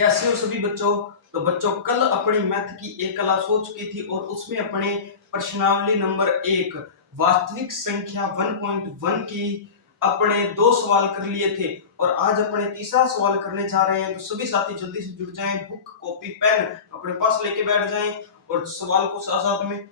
कैसे हो सभी बच्चों। तो बच्चों कल अपनी मैथ की एक क्लास हो चुकी थी और उसमें अपने प्रश्नावली नंबर 1 वास्तविक संख्या 1.1 की अपने 2 सवाल कर लिए थे और आज अपने तीसरा सवाल करने जा रहे हैं। तो सभी साथी जल्दी से जुड़ जाएं, बुक कॉपी पेन अपने पास लेके बैठ जाएं और सवाल को साथ साथ में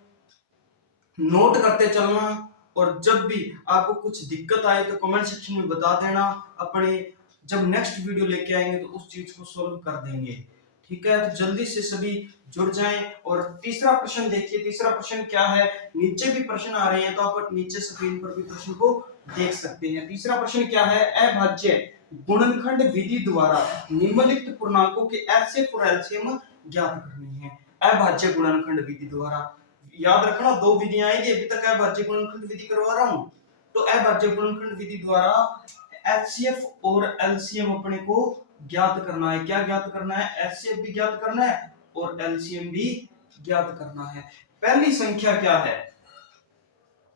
नोट करते चलना। और जब भी आपको कुछ दिक्कत आए तो कमेंट सेक्शन में बता देना। अपने जब नेक्स्ट वीडियो लेके आएंगे तो उस चीज को सॉल्व कर देंगे। ठीक है, तो जल्दी से सभी जुड़ जाएं। और तीसरा प्रश्न देखिए, तीसरा प्रश्न क्या है। नीचे भी प्रश्न आ रहे हैं तो आप नीचे स्क्रीन पर भी प्रश्न को देख सकते हैं। तीसरा प्रश्न क्या है। अभाज्य गुणनखंड विधि द्वारा निम्नलिखित पूर्णांकों के एचसीएफ और एलसीएम ज्ञात करनी है। अभाज्य गुणनखंड विधि द्वारा याद रखना, दो विधियां आएगी। अभी तक अभाज्य गुणनखंड विधि करवा रहा हूं। तो अभाज्य गुणनखंड विधि द्वारा एचसीएफ और एलसीएम अपने को ज्ञात करना है। क्या ज्ञात करना है। एचसीएफ भी ज्ञात करना है और एलसीएम भी ज्ञात करना है। पहली संख्या क्या है।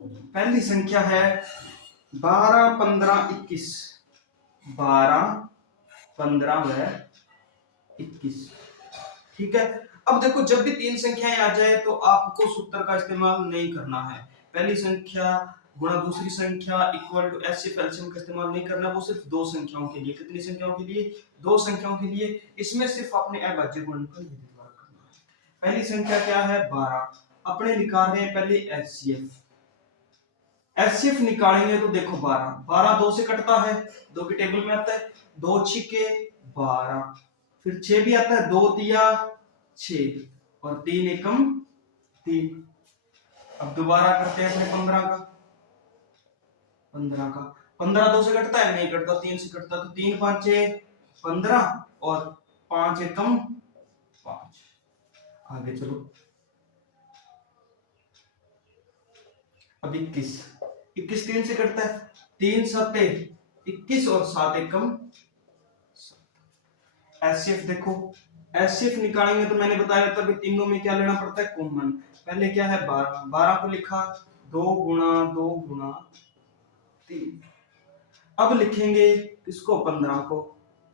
पहली संख्या है 12, 15, 21। 12, 15 व 21। ठीक है। अब देखो, जब भी तीन संख्याएं आ जाए तो आपको सूत्र का इस्तेमाल नहीं करना है। पहली संख्या गुणा दूसरी संख्या इक्वल टू एचसीएफ एलसीएम का इस्तेमाल नहीं करना। वो सिर्फ दो संख्याओं के लिए। कितनी संख्याओं के लिए। दो संख्याओं के लिए। इसमें सिर्फ अपने अभाज्य गुणनखंड विधि द्वारा करना है। पहली संख्या क्या है 12। अपने निकाल रहे हैं पहले एचसीएफ। एचसीएफ निकालेंगे तो देखो 12, 12 2 से कटता है, 2 की टेबल में आता है। 2 छिके 12, फिर 6 भी आता है, 2 तिया 6 और 3 एकम 3। अब दोबारा करते हैं अपने 15 का। 15 का 15 2 से कटता है, नहीं कटता, 3 से कटता। तो 3 5 15 और 5 एकम 5। आगे चलो। अब 21, 21 3 से कटता है, 3 7 21 और 7 एकम। एचसीएफ देखो, एचसीएफ निकालेंगे तो मैंने बताया था तीनों में क्या लेना पड़ता है कॉमन। पहले क्या है 12, 12 को लिखा 2 गुणा 2 गुणा 3। अब लिखेंगे किसको 15 को।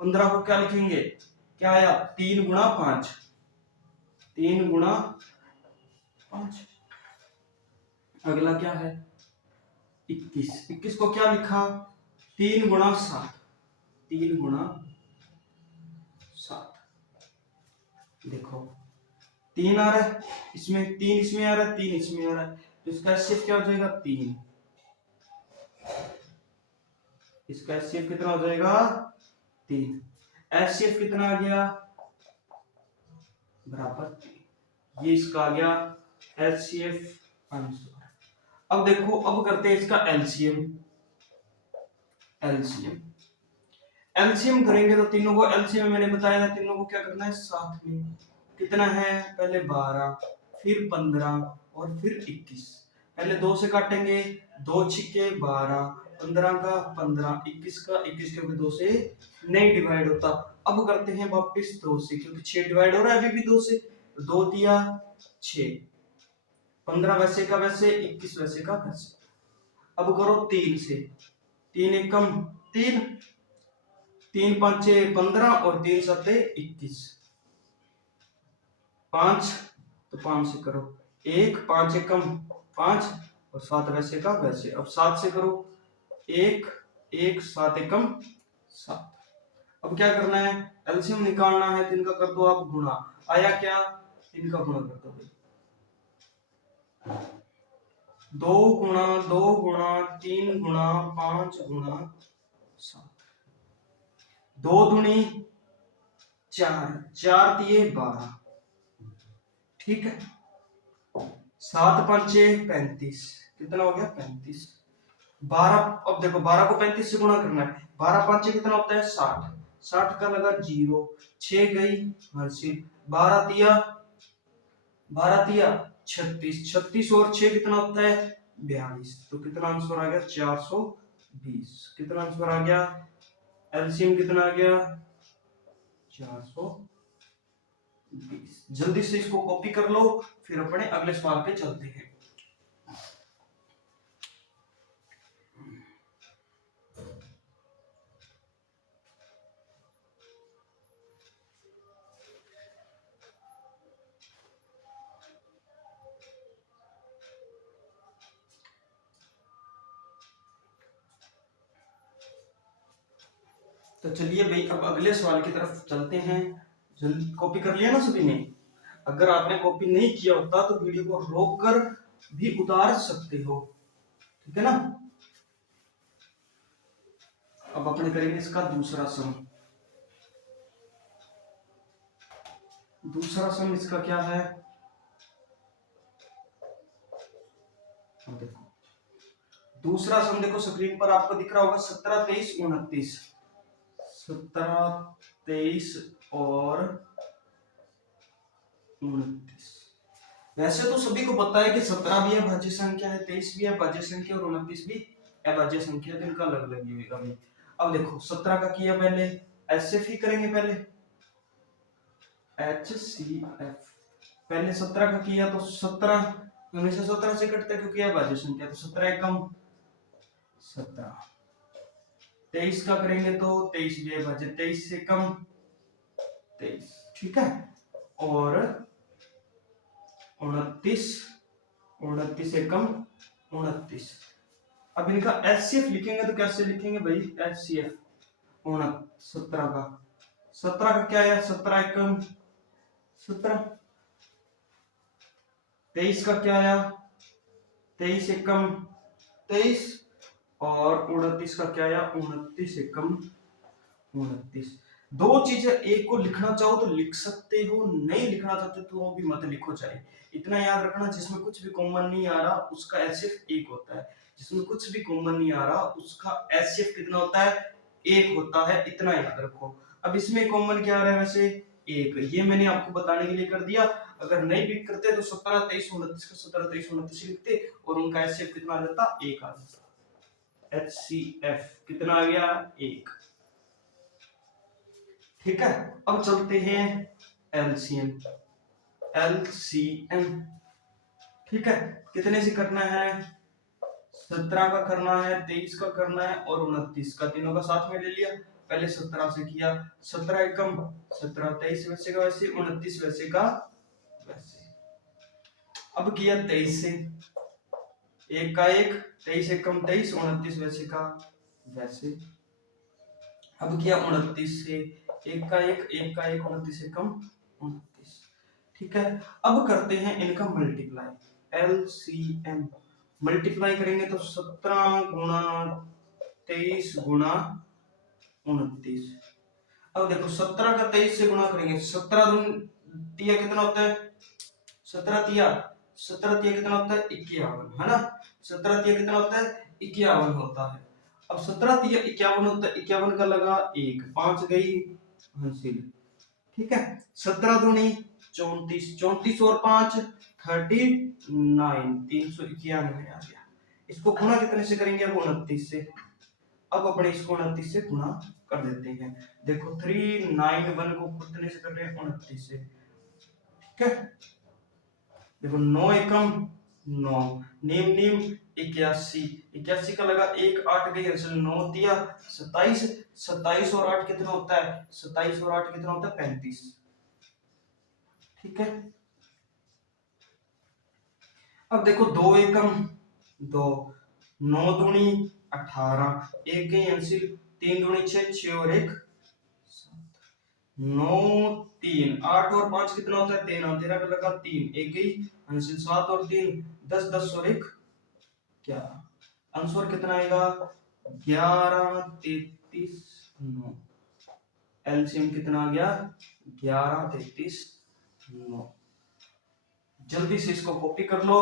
15 को क्या लिखेंगे, क्या आया 3 गुणा 5। 3 गुणा 5। अगला क्या है 21। 21 को क्या लिखा 3 गुणा 7। 3 गुणा 7। देखो 3 आ रहा है इसमें, 3 इसमें आ रहा है, 3 इसमें आ रहा है। तो इसका एचसीएफ क्या हो जाएगा 3। इसका एचसीएफ कितना हो जाएगा 3। एचसीएफ कितना आ गया बराबर 3। ये इसका आ गया एचसीएफ आंसर। अब देखो, अब करते हैं इसका एलसीएम। एलसीएम एलसीएम करेंगे तो तीनों को एलसीएम मैंने बताया था, तीनों को क्या करना है साथ में। कितना है पहले 12, फिर 15 और फिर 21। पहले 2 से काटेंगे, 2 छिके 12, 15 का 15, 21 का 21, क्योंकि 2 से नहीं डिवाइड होता। अब करते हैं वापस 2 से, क्योंकि 6 डिवाइड हो रहा है अभी भी 2 से। 2 दिया 6, 15 वैसे का वैसे, 21 वैसे का वैसे। अब करो 3 से, 3 एकम 3, 3 5 15 और 3 7 21। 5 तो 5 से करो 1, 5 एकम 5 और 7 वैसे का वैसे। अब 7 से करो 1 1 7 एकम 7। अब क्या करना है एलसीएम निकालना है, तो इनका कर दो आप गुणा। आया क्या, इनका गुणा कर दो। 2 गुणा 2 गुणा 3 गुणा 5 गुणा 7। 2 दूनी 4, 4 दिए 12। ठीक है, 7 5 35, कितना हो गया 35। 12, अब देखो 12 को 35 से गुणा करना है। 12 5 कितना होता है 60, 60 का लगा 0, 6 गई हासिल। 12 दिया 36, 36 और 6 कितना होता है 42। तो कितना आंसर आ गया 420। कितना आंसर आ गया, एलसीएम कितना आ गया 420। जल्दी से इसको कॉपी कर लो, फिर अपने अगले सवाल पे चलते हैं। तो चलिए भाई अब अगले सवाल की तरफ चलते हैं। जल्दी कॉपी कर लिया ना सभी ने? अगर आपने कॉपी नहीं किया होता तो वीडियो को रोक कर भी उतार सकते हो, ठीक है ना? अब अपने करेंगे इसका दूसरा सम। दूसरा सम इसका क्या है? देखो दूसरा सम, देखो स्क्रीन पर आपको दिख रहा होगा 17, 23, 29। 17, 23 और 29। वैसे तो सभी को पता है कि 17 भी अभाज्य संख्या है, 23 भी अभाज्य संख्या और 29 भी अभाज्य संख्या है, जिनका अलग अलग ही होगा भाई। अब देखो 17 का किया पहले, एचसीएफ ही करेंगे पहले, एचसीएफ। पहले 17 का किया तो 17 हमेशा 17 से कटता है क्योंकि अभाज्य संख्या, तो 17 एकम 17। 23 का करेंगे तो 23 भी अभाज्य, 23 से कम 23, ठीक है। और 29, 29 से कम 29। अब इनका एचसीएफ लिखेंगे तो कैसे लिखेंगे भाई? एचसीएफ 17 का, 17 का क्या है? 17 एकम 17। 23 का क्या आया? 23 एकम 23। और 29 का क्या आया? 29 एकम 29। दो चीजें एक को लिखना चाहो तो लिख सकते हो, नहीं लिखना चाहते तो वो भी मत लिखो। चाहिए इतना याद रखना, जिसमें कुछ भी कॉमन नहीं आ रहा उसका एचसीएफ एक होता है, जिसमें कुछ भी कॉमन नहीं आ रहा उसका एचसीएफ कितना होता है? एक होता है, इतना याद रखो। अब इसमें कॉमन क्या आ रहा है? वैसे एक, ये मैंने आपको बताने के लिए कर दिया। अगर नहीं भी करते तो 17, 23, 29 का 17, 23, 29 लिखते और उनका एचसीएफ कितना आ जाता? एक आ जाता। एचसीएफ कितना आ गया? एक, ठीक है। अब चलते हैं एलसीएम। एलसीएम, ठीक है। कितने से करना है? 17 का करना है, 23 का करना है और 29 का, तीनों का साथ में ले लिया। पहले 17 से किया, 17 एकम 17, 23 वैसे का वैसे, 29 वैसे का वैसे। अब किया 23 से, एक का एक, 23 एकम 23, 29 वैसे का वैसे। अब किया 29 से, एक का एक, एक का एक, 29 एकम 29, ठीक है। अब करते हैं इनका मल्टीप्लाई। एलसीएम मल्टीप्लाई करेंगे तो 17 गुणा 23 गुणा 29। अब देखो 17 का 23 से गुणा करेंगे, 17 दूनी तिया कितना होता है? 17 तिया, 17 तिया कितना होता है? 51, है ना? 17 तिया कितना होता है? 51 होता है। अब 17 तिया 51 होता है, 51 का लगा एक, 5 गई हासिल, ठीक है। 17 दूनी 34, 34 और 5 39, 391 आ गया। इसको गुणा कितने से करेंगे? अब 29 से। अब अपने इसको 29 से गुणा कर देते हैं। देखो 391 को कितने से कर रहे हैं? 29 से, ठीक है। देखो 9 एकम 9, नीम नीम 81, 81 का लगा एक, 8 गई हासिल, 9 दिया 27, 27 और 8 कितना होता है? 27 और 8 कितना होता है? 35, ठीक है। अब देखो 2 एकम 2, 9 दूनी 18, एक गई हासिल, 3 दूनी 6, 6 और 1 9, 3, 8 और 5 कितना होता है? 13, 13 पे लगा 3, एक गई हासिल, 7 और 3 10, 10 और 1 11। आंसर कितना आएगा? 11, 33, 9। एलसीएम कितना आ गया? 11, 33, 9। जल्दी से इसको कॉपी कर लो,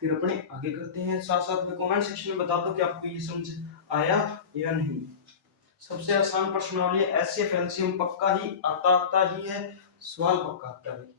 फिर अपने आगे करते हैं। साथ साथ में कमेंट सेक्शन में बता दो कि आपको ये समझ आया या नहीं। सबसे आसान प्रश्नावली एचसीएफ एलसीएम पक्का ही आता ही है, सवाल पक्का आता है।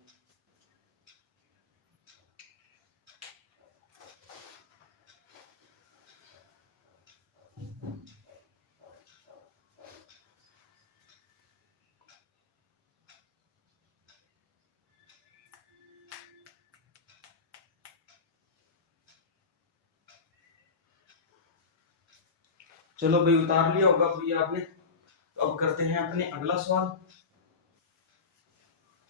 चलो भाई उतार लिया होगा भैया आपने। तो अब करते हैं अपने अगला सवाल।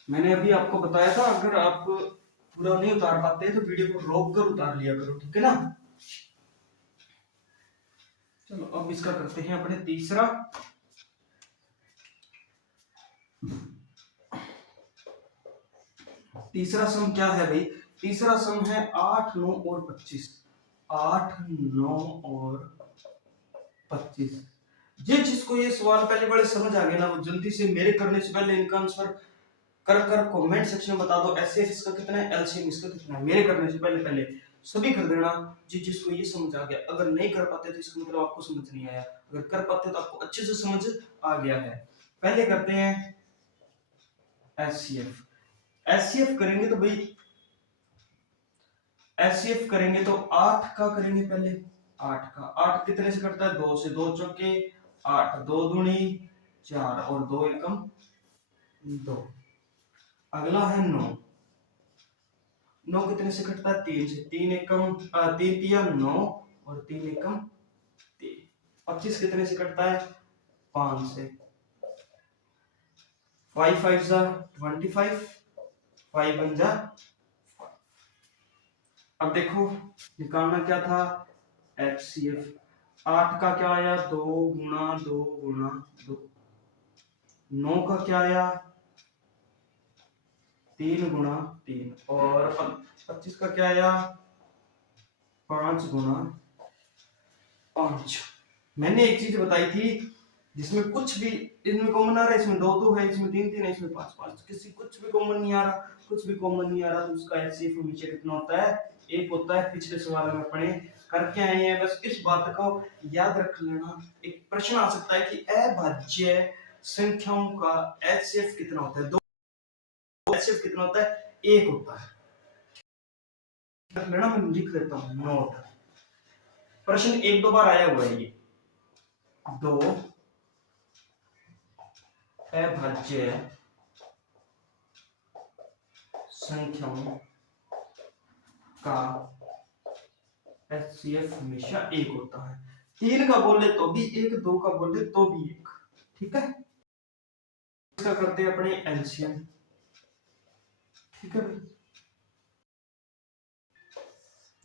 मैंने अभी आपको बताया था अगर आप पूरा नहीं उतार पाते तो वीडियो को रोक कर उतार लिया करो, ठीक है ना? चलो अब इसका करते हैं अपने तीसरा। तीसरा सम क्या है भाई? तीसरा सम है 8, 9 और 25। 8, 9 और 25। जिसको ये सवाल पहले बड़े समझ आ गए ना, वो जल्दी से मेरे करने से पहले इनका आंसर कर कर कमेंट सेक्शन में बता दो। एचसीएफ इसका कितना है, एलसीएम इसका कितना है, मेरे करने से पहले पहले सभी कर देना। जिसको ये समझ आ गया, अगर नहीं कर पाते तो इसका मतलब आपको समझ नहीं आया, अगर कर पाते तो आपको अच्छे से समझ आ गया है। पहले करते हैं एचसीएफ। एचसीएफ करेंगे तो भाई, एचसीएफ करेंगे तो 8 का करेंगे पहले। 8 का, 8 कितने से कटता है? 2 से। 2 चौके 8, 2 दूनी 4 और 2 एकम 2। अगला है 9। 9 कितने से कटता है? 3 से। 3 एकम 3 तिया 9 और 3 एकम 3। 25 कितने से कटता है? 5 से। 5 5 जा 25, 5 1 जा। अब देखो निकालना क्या था, एचसीएफ। 8 का क्या आया? 2 गुणा 2 गुणा 2। 9 का क्या आया? 3 गुणा 3। और 25 का क्या आया? 5 गुणा 5। मैंने एक चीज बताई थी, जिसमें कुछ भी इनमें कॉमन आ रहा है, इसमें 2 2 है, इसमें 3 3 है, इसमें 5 5, किसी कुछ भी कॉमन नहीं आ रहा, कुछ भी कॉमन नहीं आ रहा, तो उसका एचसीएफ हमेशा कितना होता है? 1 होता है। पिछले सवाल में अपने करके आए हैं, बस इस बात को याद रख लेना। एक प्रश्न आ सकता है कि अभाज्य संख्याओं का एचसीएफ कितना होता है? 2 एचसीएफ कितना होता है? 1 होता है। रख लेना, मैं लिख लेता हूं नोट। प्रश्न 1 2 बार आया हुआ है ये। 2 अभाज्य संख्याओं का एचसीएफ हमेशा 1 होता है। 3 का बोले तो भी 1, 2 का बोले तो भी 1। ठीक है, इसका करते हैं अपने एलसीएम। ठीक है भाई,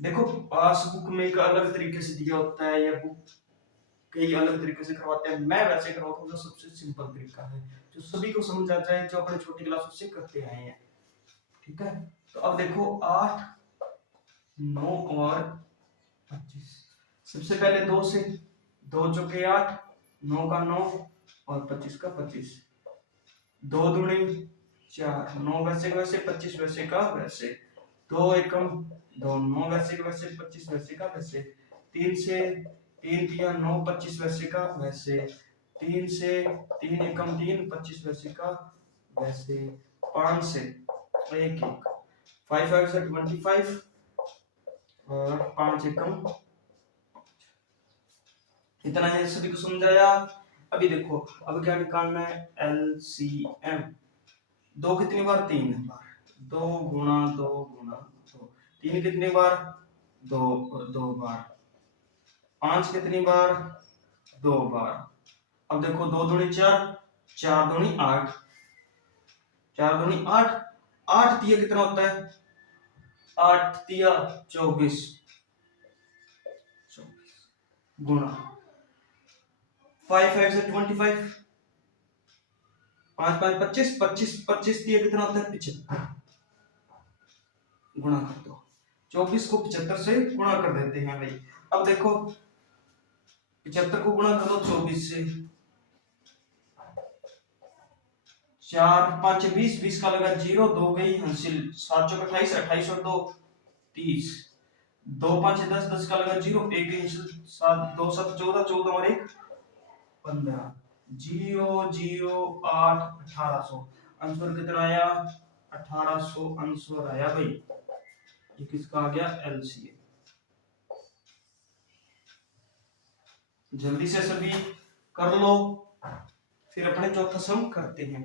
देखो पासबुक में एक अलग तरीके से दिया होता है, या बुक कई अलग तरीके से करवाते हैं। मैं वैसे करवाता हूँ जो सबसे सिंपल तरीका है, जो सभी को समझ आ जाए, जो अपने छोटी क्लासों से करते आए हैं। ठीक है, तो अब देखो 8, 9 और 25। सबसे पहले 2 से। 2 चौके 8, 9 का 9 और 25 का 25। 2 दूनी 4, 9 वैसे का वैसे, 25 वैसे का वैसे। 2 एकम 2, 9 वैसे का वैसे, 25 वैसे का वैसे। 3 से 3 तिया 9, 25 वैसे का वैसे। 3 से 3 एकम 3, 25 वैसे का वैसे। 5 से 1 1, 5 5 से 25 और 5 एकम। इतना है, सभी को समझाया। अभी देखो, अब क्या निकालना है? एलसीएम। 2 कितनी बार? 3 बार। 2 गुणा 2 गुणा 2। 3 कितनी बार? 2 2 बार। 5 कितनी बार? 2 बार। अब देखो 2 दूनी 4, 4 दूनी 8, 4 दूनी 8। 8 तिया कितना होता है? 8 तिया 24, 24 गुणा 5 5 से 25, 5 5 25, 25 25 तिया कितना होता है? 75। गुणा कर दो, 24 को 75 से गुणा कर देते हैं भाई। अब देखो 75 को गुणा कर दो 24 से। 4 5 20, 20 का लगा 0, 2 गई हासिल। 7 चौक 28, 28 और 2 30। 2 5 10, 10 का लगा 0, 1 गई हासिल। 7 2 7 14, 14 और 1 15। 0 0 8 1800। आंसर कितना आया? 1800 आंसर आया भाई। ये किसका आ गया? एलसीएम। जल्दी से सभी कर लो, फिर अपने चौथा सम करते हैं।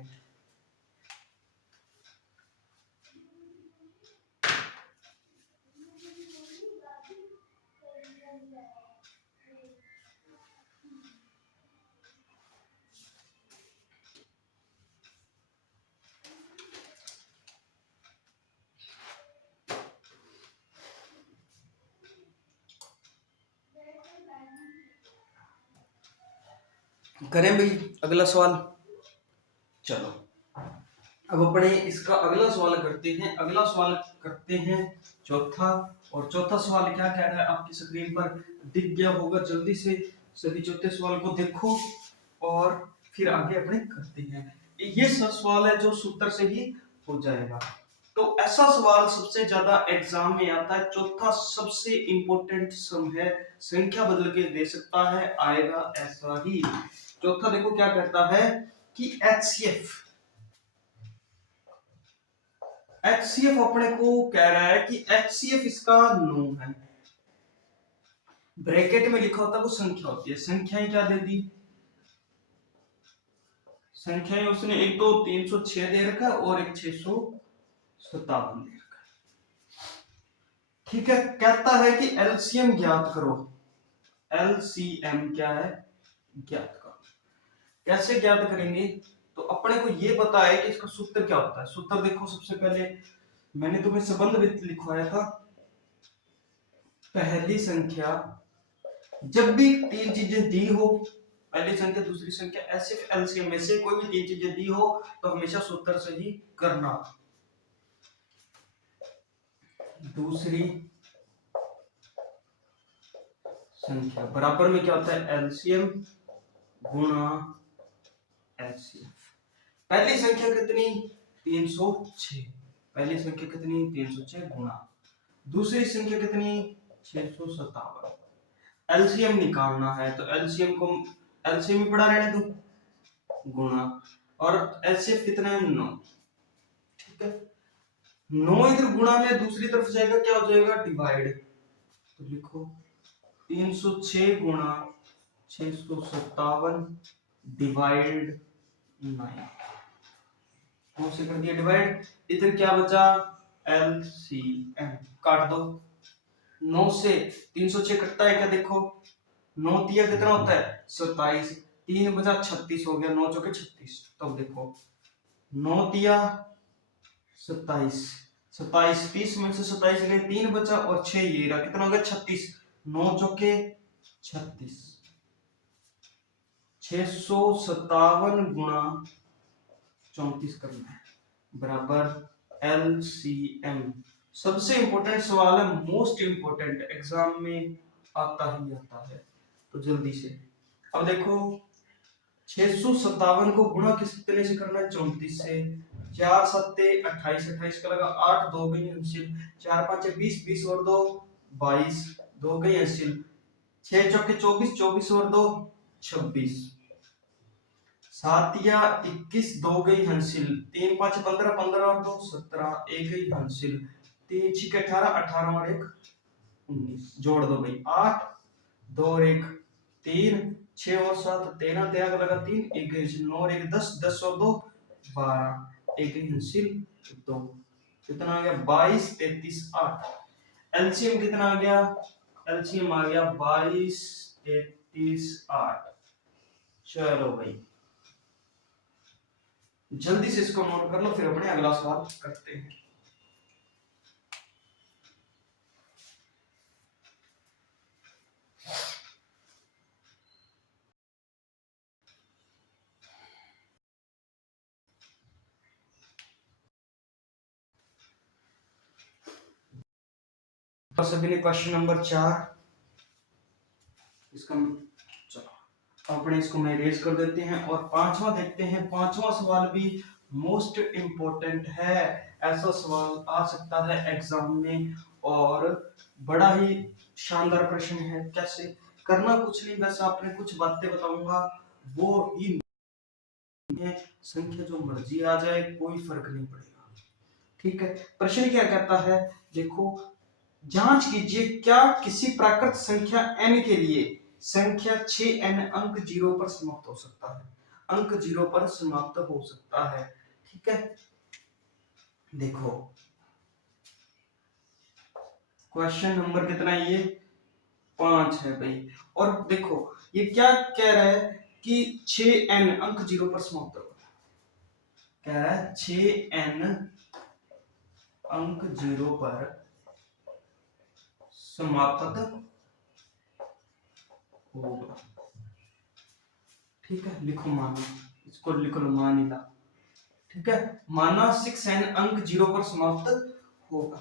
करें भाई अगला सवाल। चलो अब अपने इसका अगला सवाल करते हैं। अगला सवाल करते हैं चौथा। और चौथा सवाल क्या कह रहा है आपकी स्क्रीन पर दिख गया होगा। जल्दी से सभी चौथे सवाल को देखो और फिर आगे अपने करते हैं। ये सब सवाल है जो सूत्र से ही हो जाएगा। तो ऐसा सवाल सबसे ज्यादा एग्जाम में आता है। चौथा सबसे इंपॉर्टेंट सम है, संख्या बदल के दे सकता है, आएगा ऐसा ही। चौथा देखो क्या कहता है कि एचसीएफ अपने को कह रहा है कि एचसीएफ इसका नो है। ब्रैकेट में लिखा होता है वो संख्या होती है। संख्याएं क्या दे दी, संख्याएं उसने एक तो 306 दे रखा है और एक 657 दे रखा है। ठीक है, कहता है कि एलसीएम ज्ञात करो। एलसीएम क्या है, ज्ञात करो। कैसे ज्ञात करेंगे, तो अपने को ये पता है कि इसका सूत्र क्या होता है। सूत्र देखो, सबसे पहले मैंने तुम्हें संबंध वित्त लिखवाया था। पहली संख्या जब भी तीन चीजें दी हो, पहली संख्या दूसरी संख्या, ऐसे एलसीएम में से कोई भी तीन चीजें दी हो तो हमेशा सूत्र से ही करना। दूसरी संख्या बराबर में क्या होता है, एलसीएम गुणा एचसीएफ। पहली संख्या कितनी, 306। पहली संख्या कितनी, 306 गुणा दूसरी संख्या कितनी, 657। एलसीएम निकालना है तो एलसीएम को एलसीएम ही पड़ा रहने दो, गुणा, और एचसीएफ कितना है, 9। ठीक है, 9 इधर गुणा में दूसरी तरफ जाएगा, क्या हो जाएगा, डिवाइड। तो लिखो 306 गुणा 657 डिवाइड 9। 9 से कर दिया डिवाइड, इधर क्या बचा, एलसीएम काट दो। 9 से 306 कटता है क्या, देखो 9 तिया कितना होता है, 27। 3 बचा 36 हो गया, 9 चौके 36। तब देखो 9 तिया 27, 27 30 में से 27 गए, 3 बचा और 6 ये रहा, कितना हो गया, 36। 9 चौके 36, 657 गुणा 34 करना है, बराबर एलसीएम। सबसे इंपॉर्टेंट सवाल है, मोस्ट इंपॉर्टेंट, एग्जाम में आता ही आता है। तो जल्दी से अब देखो 657 को गुणा कितने से करना है, 34 से। 4 सत्ते 28, 28 का लगा 8, 2 गई हंसिल, 4 5 20, 20 और 2 22, 2 गई हंसिल, 6 चौके 24, 24 और 2 26, 7 या 21, 2 गई हंसिल, 3 5 15, 15 और 2 17, 1 गई हंसिल, 3 6 18, 18 और 1 19, जोड़ दो भाई, 8 2 और 1 3, 6 और 7 13, 13 का लगा 3, 1 गई हंसिल, 9 और 1 10, 10 और 2 12, 1 गई हंसिल 2, कितना आ गया, 22 33 8। एलसीएम कितना आ गया, एलसीएम आ गया 22 33 8। चलो भाई जल्दी से इसको नोट कर लो, फिर अपने अगला सवाल करते हैं। तो सभी ने क्वेश्चन नंबर 4 इसका, चलो अपने इसको मैं इरेज कर देते हैं और पांचवा देखते हैं। पांचवा सवाल भी मोस्ट इंपॉर्टेंट है। ऐसा सवाल आ सकता है एग्जाम में और बड़ा ही शानदार प्रश्न है। कैसे करना, कुछ नहीं, बस आपने कुछ बातें बताऊंगा, वो ही है, संख्या जो मर्जी आ जाए कोई फर्क नहीं पड़ेगा। ठीक है, प्रश्न क्या कहता है, देखो जांच कीजिए क्या किसी प्राकृत संख्या n के लिए संख्या 6n अंक 0 पर समाप्त हो सकता है, अंक 0 पर समाप्त हो सकता है। ठीक है, देखो क्वेश्चन नंबर कितना है, ये 5 है भाई। और देखो ये क्या कह रहा है कि 6n अंक 0 पर समाप्त होगा, कह रहा है 6n अंक 0 पर समाप्त होगा। ठीक है, लिखो मानो, इसको लिख लो मानिला। ठीक है, माना 6n अंक 0 पर समाप्त होगा।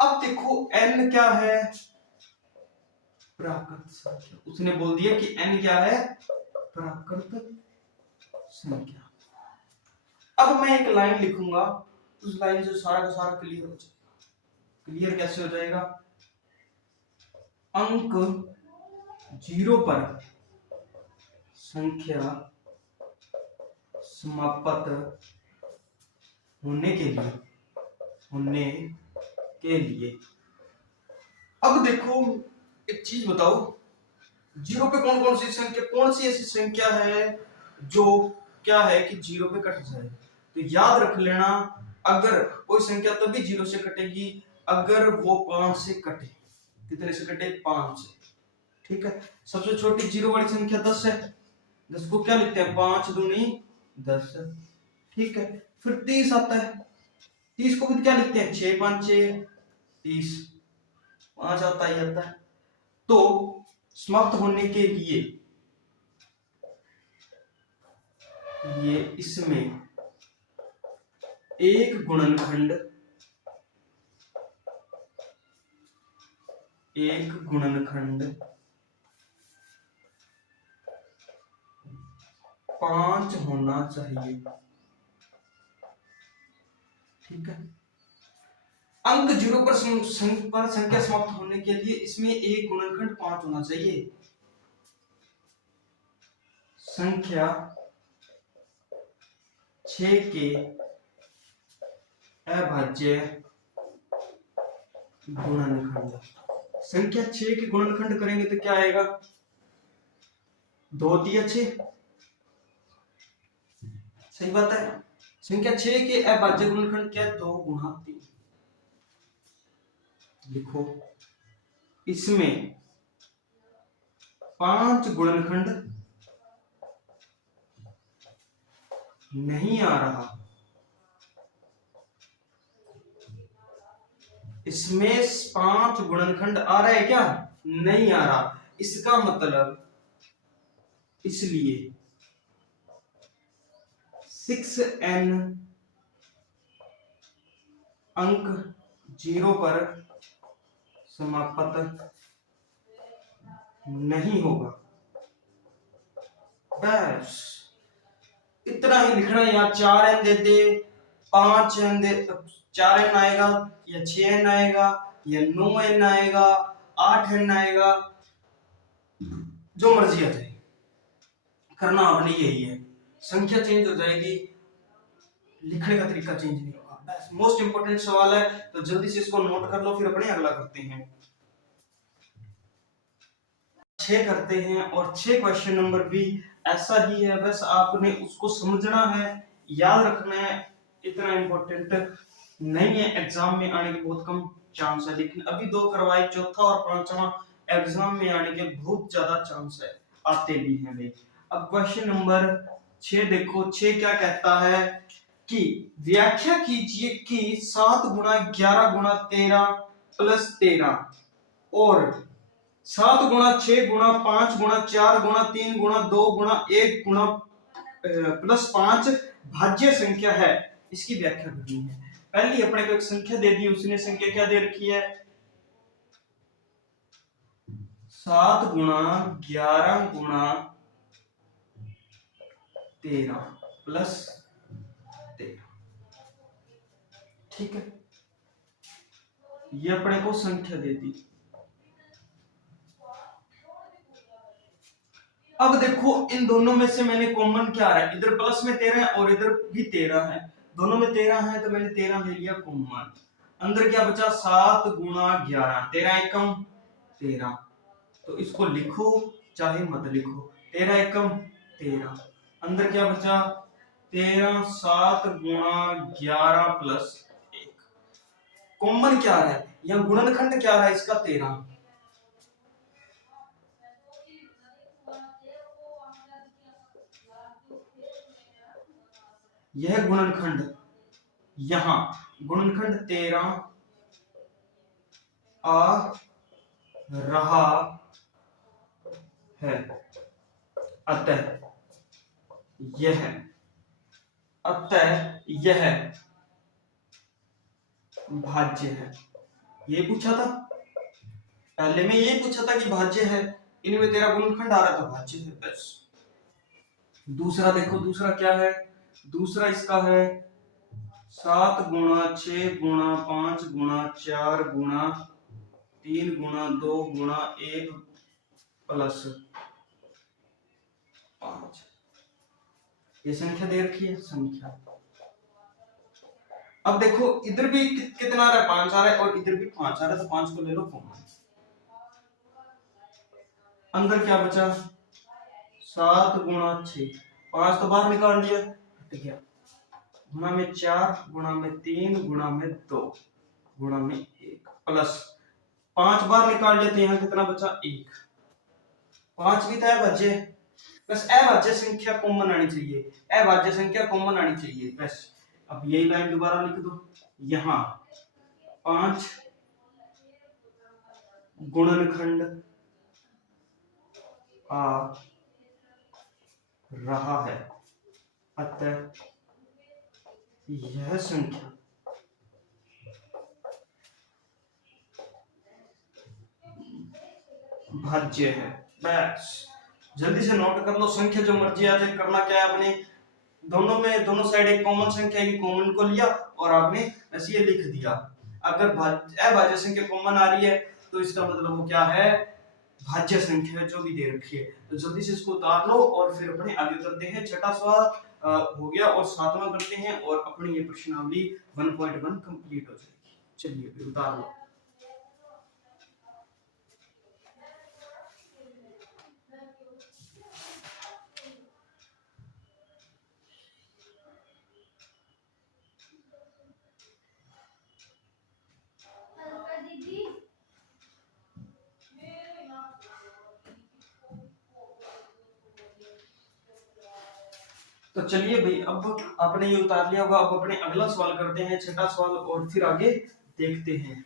अब देखो n क्या है, प्राकृत संख्या। उसने बोल दिया कि n क्या है, प्राकृत संख्या। अब मैं एक लाइन लिखूंगा, उस लाइन से सारा का सारा क्लियर हो जाएगा। क्लियर कैसे हो जाएगा, अंक 0 पर संख्या समाप्त होने के लिए अब देखो एक चीज बताओ, 0 पे कौन कौन सी संख्या, कौन सी ऐसी संख्या है जो क्या है कि 0 पे कट जाए। तो याद रख लेना, अगर कोई संख्या तभी 0 से कटेगी अगर वो 5 से कटे। कितने से कटे, 5 से। ठीक है, सबसे छोटी 0 वाली संख्या 10 है, 10 को क्या लिखते हैं, 5 दूनी 10। ठीक है, फिर 30 आता है, 30 को भी क्या लिखते हैं, 6 5 6 30, 5 आता ही आता है। तो समाप्त होने के लिए ये इसमें एक गुणनखंड 5 होना चाहिए। ठीक है, अंक 0 पर संख्या समाप्त होने के लिए इसमें एक गुणनखंड 5 होना चाहिए। संख्या 6 के अभाज्य गुणनखंड, संख्या 6 के गुणनखंड करेंगे तो क्या आएगा, 2 दिया 6, सही बात है। संख्या 6 के अभाज्य गुणनखंड क्या है, 2 गुणा 3। लिखो, इसमें 5 गुणनखंड नहीं आ रहा, इसमें 5 गुणनखंड आ रहा है क्या, नहीं आ रहा। इसका मतलब इसलिए 6n अंक 0 पर समाप्त नहीं होगा। बस इतना ही लिखना है। या 4n दे दे, 5n दे, 4n आएगा या 6n आएगा या 9n आएगा, 8n आएगा, जो मर्जी आ जाए, करना आपने यही है। संख्या चेंज हो जाएगी, लिखने का तरीका चेंज नहीं होगा। बस मोस्ट इंपोर्टेंट सवाल है, तो जल्दी से इसको नोट कर लो, फिर अपने अगला करते हैं। 6 करते हैं, और 6 क्वेश्चन नंबर भी ऐसा ही है, बस आपने उसको समझना है, याद रखना है। इतना इंपॉर्टेंट नहीं है, एग्जाम में आने के बहुत कम चांस है, लेकिन अभी 2 करवाए, चौथा और पांचवा एग्जाम में आने के बहुत ज्यादा चांस है, आते भी हैं भाई। अब क्वेश्चन नंबर 6 देखो, 6 क्या कहता है कि व्याख्या कीजिए कि 7 गुणा 11 गुणा 13 प्लस 13 और 7 गुणा 6 गुणा 5 गुणा 4 गुणा 3 गुणा 2 गुणा 1 गुणा प्लस 5 भाज्य संख्या है, इसकी व्याख्या करनी है। पहली अपने को एक संख्या दे दी, उसने संख्या क्या दे रखी है, 7 गुणा 11 गुणा 13 प्लस 13। ठीक है, ये अपने को संख्या दे दी। अब देखो इन दोनों में से मैंने कॉमन क्या आ रहा है, इधर प्लस में 13 है और इधर भी 13 है, दोनों में 13 है तो मैंने 13 ले लिया कॉमन। अंदर क्या बचा, 7 गुणा 11, 13 एकम 13, तो इसको लिखो चाहे मत लिखो, 13 एकम 13। अंदर क्या बचा, 13, 7 गुणा 11 प्लस 1। कॉमन क्या आ रहा है, यहाँ गुणनखंड क्या आ रहा है इसका, 13। यह गुणनखंड, यहां गुणनखंड 13 आ रहा है, अतः यह अतः यह भाज्य है। ये पूछा था, पहले में ये पूछा था कि भाज्य है, इनमें तेरा गुणनखंड आ रहा था भाज्य है बस। दूसरा देखो, दूसरा क्या है, दूसरा इसका है 7 गुणा 6 गुणा 5 गुणा 4 गुणा 3 गुणा 2 गुणा 1 प्लस 5। ये संख्या दे रखी है संख्या। अब देखो इधर भी कितना आ रहा है, 5 आ रहा है, और इधर भी 5 आ रहा है, तो 5 को ले लो कॉमन। अंदर क्या बचा, 7 गुणा 6, 5 तो बाहर निकाल लिया, ठीक है, गुणा में 4 गुणा में 3 गुणा में 2 गुणा में 1 प्लस 5 बार निकाल लिया, तो यहाँ कितना बचा 1। 5 भी था अभाज्य, बस अभाज्य संख्या कॉमन आनी चाहिए, अभाज्य संख्या कॉमन आनी चाहिए बस। अब यही लाइन दोबारा लिख दो, यहाँ 5 गुणनखंड आ रहा है, अतः यह संख्या भाज्य है। बस जल्दी से नोट कर लो, संख्या जो मर्जी आ जाए, करना क्या है, आपने दोनों में दोनों साइड एक कॉमन संख्या की कॉमन को लिया और आपने ऐसे ये लिख दिया। अगर अभाज्य संख्या कॉमन आ रही है तो इसका मतलब वो क्या है, भाज्य संख्या जो भी दे रखी है। तो जल्दी से इसको उतार लो और फिर अपने आगे करते हैं। छठा सवाल हो गया और सातवां करते हैं और अपनी ये प्रश्नावली 1.1 कंप्लीट हो जाएगी। चलिए फिर उतार लो। तो चलिए भाई, अब आपने ये उतार लिया होगा, अब अपने अगला सवाल करते हैं, छठा सवाल, और फिर आगे देखते हैं।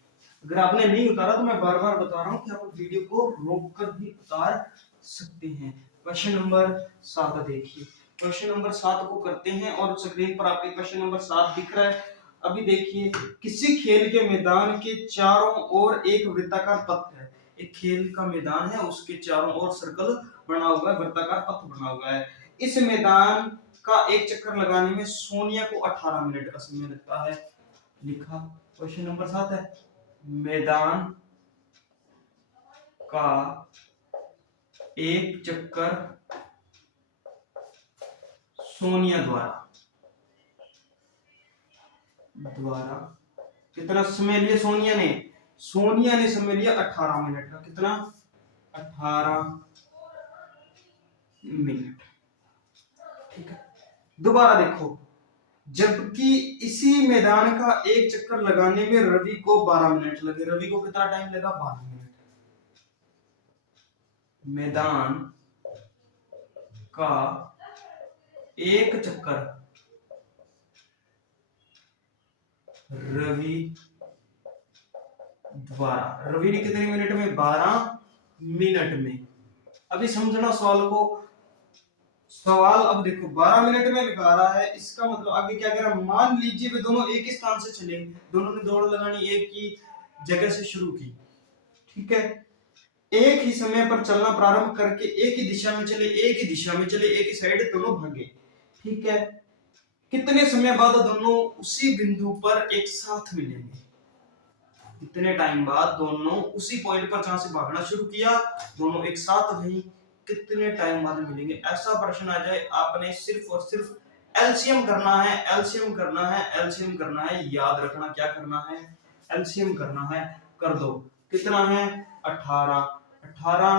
अगर आपने नहीं उतारा तो मैं बार बार बता रहा हूँ कि आप वीडियो को रोक कर भी उतार सकते हैं। क्वेश्चन नंबर 7 देखिए, क्वेश्चन नंबर 7 को करते हैं और स्क्रीन पर आपके क्वेश्चन नंबर 7 दिख रहा है। अभी देखिए, किसी खेल के मैदान के चारों ओर एक वृत्ताकार पथ है। एक खेल का मैदान है, उसके चारों ओर सर्कल बना हुआ है, वृत्ताकार पथ बना हुआ है। इस मैदान का एक चक्कर लगाने में सोनिया को 18 मिनट का समय लगता है। लिखा, क्वेश्चन नंबर 7 है, मैदान का एक चक्कर सोनिया द्वारा कितना समय लिया सोनिया ने, सोनिया ने समय लिया 18 मिनट का। कितना, 18 मिनट, ठीक है। दोबारा देखो, जबकि इसी मैदान का एक चक्कर लगाने में रवि को 12 मिनट लगे। रवि को कितना टाइम लगा, 12 मिनट। मैदान का एक चक्कर रवि द्वारा, रवि ने कितने मिनट में, 12 मिनट में। अभी समझना सवाल को, सवाल अब देखो 12 मिनट में लगा रहा है, इसका मतलब आगे क्या कह रहा है, मान लीजिए वे दोनों एक ही स्थान से चले, दोनों ने दौड़ लगानी एक ही जगह से शुरू की, ठीक है, एक ही समय पर चलना प्रारंभ करके एक ही दिशा में चले, एक ही दिशा में चले, एक ही साइड दोनों भागे, ठीक है। कितने समय बाद दोनों उसी बिंदु पर एक साथ मिलेंगे, कितने टाइम बाद दोनों उसी पॉइंट पर जहां से भागना शुरू किया, दोनों एक साथ वहीं कितने टाइम बाद मिलेंगे। ऐसा प्रश्न आ जाए, आपने सिर्फ और सिर्फ एलसीएम करना है, एलसीएम करना है, एलसीएम करना है। याद रखना क्या करना है, एलसीएम करना है। कर दो, कितना है, 18 18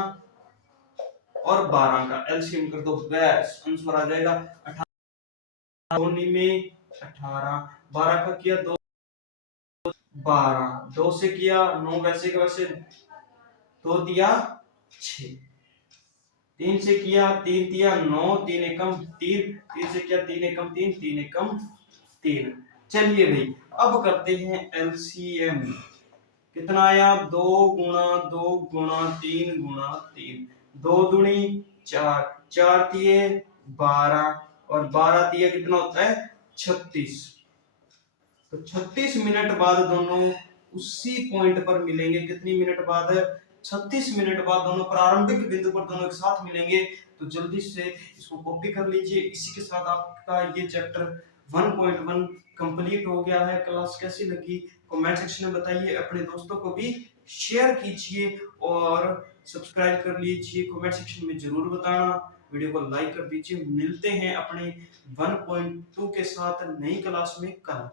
और 12 का एलसीएम कर दो, बस आंसर आ जाएगा 18 में 18, 12 का किया 2, 12, 2 से किया 9, वैसे का वैसे 2 दिया 6, 3 से किया 3 दिया 9, 3 एकम 3, 3 से किया 3 एकम 3, 3 एकम 3। चलिए भाई, अब करते हैं एलसीएम। कितना आया, 2 गुणा 2 गुणा 3 गुणा 3, 2 दूनी 4, 4 तिये 12 और 12 तिये कितना होता है 36। तो 36 मिनट बाद दोनों उसी पॉइंट पर मिलेंगे। कितनी मिनट बाद? 36 मिनट बाद दोनों प्रारंभिक बिंदु पर दोनों एक साथ मिलेंगे। तो जल्दी से इसको कॉपी कर लीजिए। इसी के साथ आपका ये चैप्टर 1.1 कंप्लीट हो गया है। क्लास कैसी लगी कमेंट सेक्शन में बताइए, अपने दोस्तों को भी शेयर कीजिए और सब्सक्राइब कर लीजिए। कमेंट सेक्शन में जरूर बताना, वीडियो को लाइक कर दीजिए। मिलते हैं अपने 1.2 के साथ नई क्लास में कल।